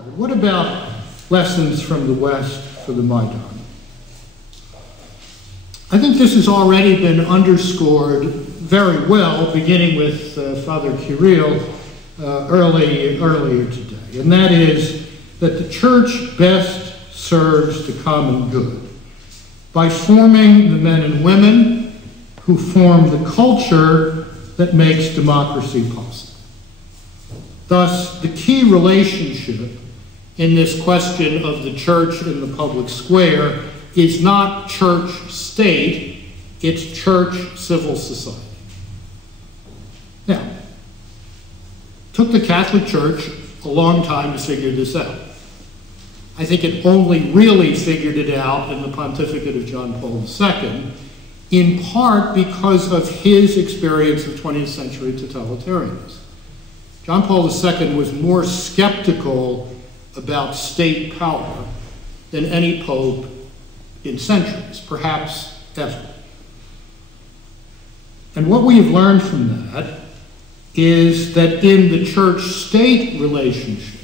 What about lessons from the West for the Maidan? I think this has already been underscored very well, beginning with Father Kirill earlier today, and that is that the Church best serves the common good by forming the men and women who form the culture that makes democracy possible. Thus, the key relationship in this question of the church in the public square is not church-state, it's church-civil society. Now, it took the Catholic Church a long time to figure this out. I think it only really figured it out in the pontificate of John Paul II, in part because of his experience of 20th century totalitarianism. John Paul II was more skeptical about state power than any pope in centuries, perhaps ever. And what we have learned from that is that in the church-state relationship,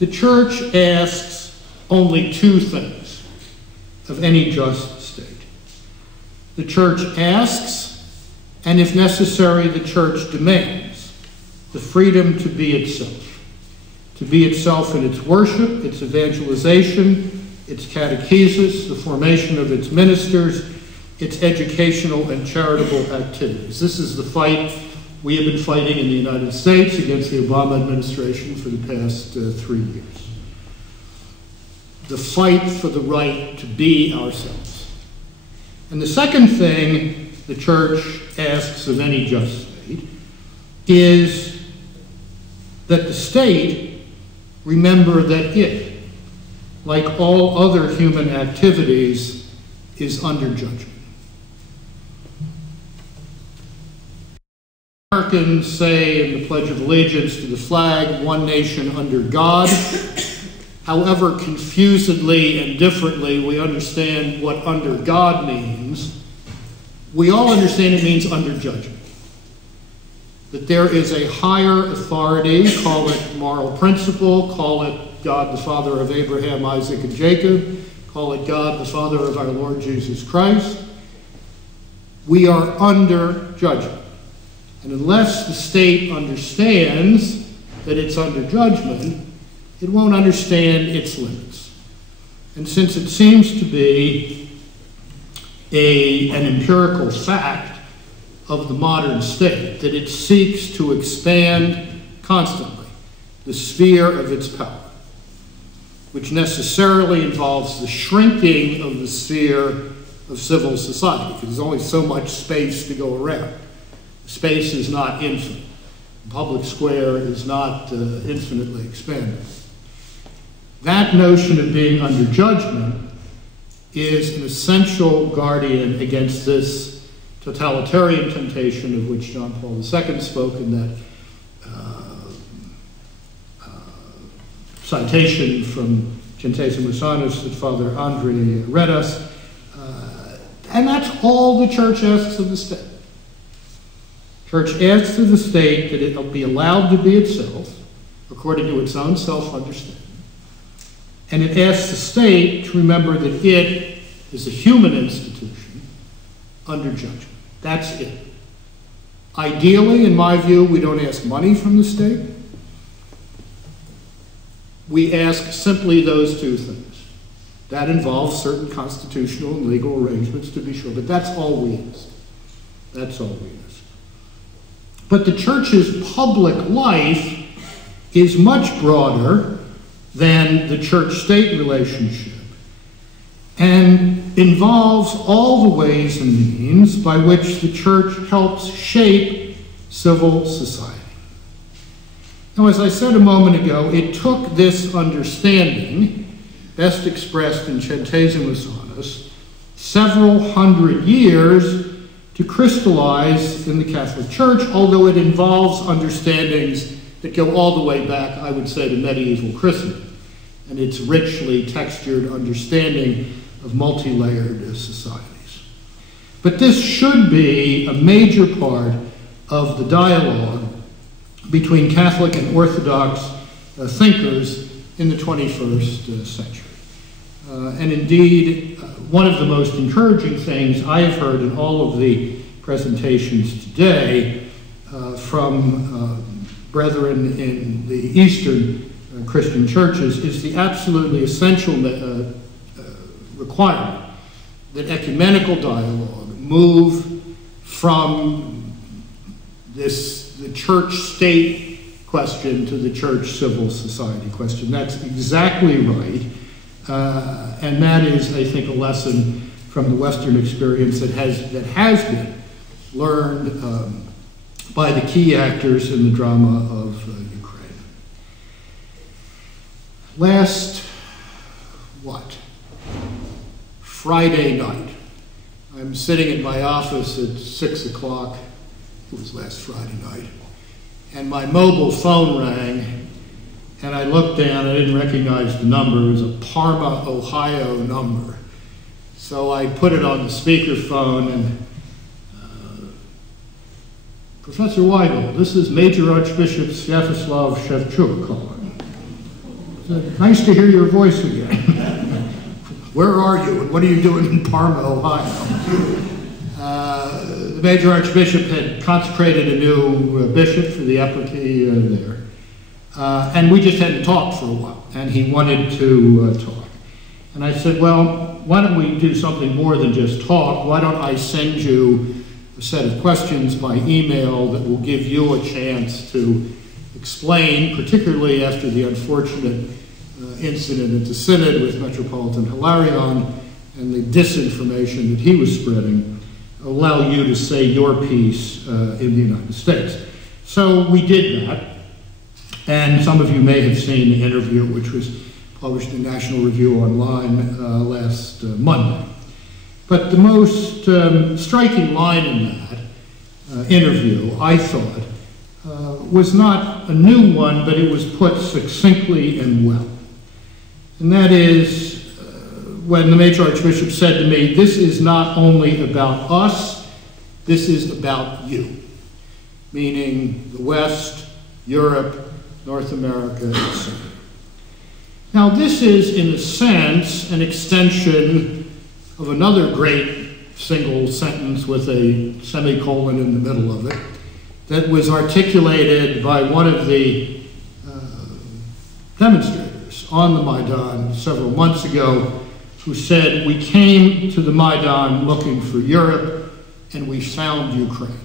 the church asks only two things of any just state. The church asks, and if necessary, the church demands, the freedom to be itself in its worship, its evangelization, its catechesis, the formation of its ministers, its educational and charitable activities. This is the fight we have been fighting in the United States against the Obama administration for the past 3 years. The fight for the right to be ourselves. And the second thing the church asks of any just state is that the state remember that it, like all other human activities, is under judgment. Americans say in the Pledge of Allegiance to the flag, one nation under God. However confusedly and differently we understand what under God means, we all understand it means under judgment. That there is a higher authority, call it moral principle, call it God the Father of Abraham, Isaac, and Jacob, call it God the Father of our Lord Jesus Christ. We are under judgment. And unless the state understands that it's under judgment, it won't understand its limits. And since it seems to be an empirical fact of the modern state that it seeks to expand constantly the sphere of its power, which necessarily involves the shrinking of the sphere of civil society, because there's only so much space to go around. Space is not infinite. The public square is not infinitely expandable. That notion of being under judgment is an essential guardian against this totalitarian temptation of which John Paul II spoke in that citation from Centesimus Annus that Father Andrey read us. And that's all the church asks of the state. Church asks of the state that it will be allowed to be itself, according to its own self-understanding. And it asks the state to remember that it is a human institution under judgment. That's it. Ideally, in my view, we don't ask money from the state. We ask simply those two things. That involves certain constitutional and legal arrangements, to be sure, but that's all we ask. That's all we ask. But the church's public life is much broader than the church-state relationship and involves all the ways and means by which the church helps shape civil society. Now, as I said a moment ago, it took this understanding, best expressed in Centesimus Annus, several hundred years to crystallize in the Catholic Church, although it involves understandings that go all the way back, I would say, to medieval Christendom and its richly textured understanding of multi-layered societies. But this should be a major part of the dialogue between Catholic and Orthodox thinkers in the 21st century. And indeed, one of the most encouraging things I have heard in all of the presentations today from brethren in the Eastern Christian churches is the absolutely essential requirement that ecumenical dialogue move from the church-state question to the church-civil society question. That's exactly right. And that is, I think, a lesson from the Western experience that has been learned by the key actors in the drama of Ukraine. Last, Friday night, I'm sitting in my office at 6 o'clock, it was last Friday night, and my mobile phone rang, and I looked down, I didn't recognize the number, it was a Parma, Ohio number. So I put it on the speakerphone, and Professor Weigel, this is Major Archbishop Sviatoslav Shevchuk calling. Nice to hear your voice again. Where are you, and what are you doing in Parma, Ohio? The Major Archbishop had consecrated a new bishop for the eparchy there. And we just hadn't talked for a while, and he wanted to talk. And I said, well, why don't we do something more than just talk? Why don't I send you a set of questions by email that will give you a chance to explain, particularly after the unfortunate incident at the Synod with Metropolitan Hilarion and the disinformation that he was spreading, allow you to say your piece in the United States. So we did that. And some of you may have seen the interview, which was published in National Review Online last Monday. But the most striking line in that interview, I thought, was not a new one, but it was put succinctly and well. And that is when the Major Archbishop said to me, this is not only about us, this is about you. Meaning the West, Europe, North America, etc. Now this is, in a sense, an extension of another great single sentence with a semicolon in the middle of it that was articulated by one of the demonstrators on the Maidan several months ago, who said, we came to the Maidan looking for Europe and we found Ukraine.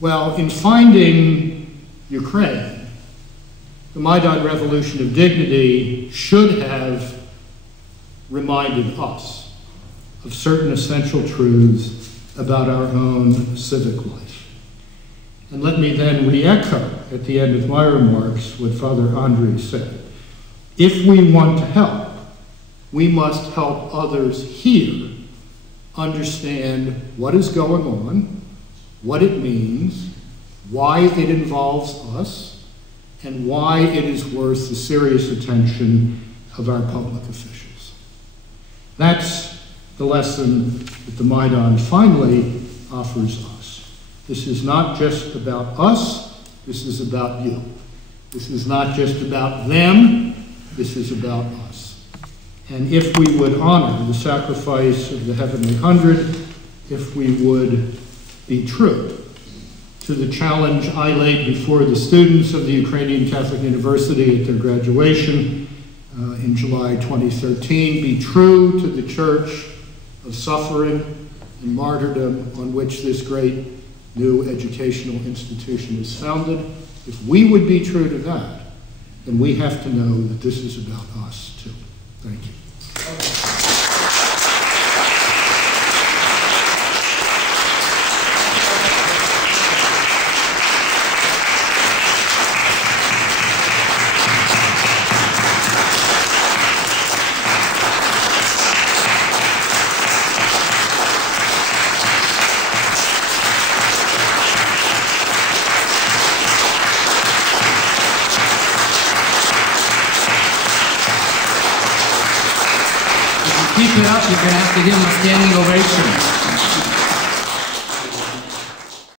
Well, in finding Ukraine, the Maidan Revolution of Dignity should have reminded us of certain essential truths about our own civic life. And let me then re-echo at the end of my remarks what Father Andrey said. If we want to help, we must help others here understand what is going on, what it means, why it involves us, and why it is worth the serious attention of our public officials. That's the lesson that the Maidan finally offers us. This is not just about us, this is about you. This is not just about them, this is about us. And if we would honor the sacrifice of the Heavenly Hundred, if we would be true to the challenge I laid before the students of the Ukrainian Catholic University at their graduation in July 2013, be true to the church of suffering and martyrdom on which this great new educational institution is founded. If we would be true to that, then we have to know that this is about us too. Thank you. Keep it up, you're going to have to give them a standing ovation.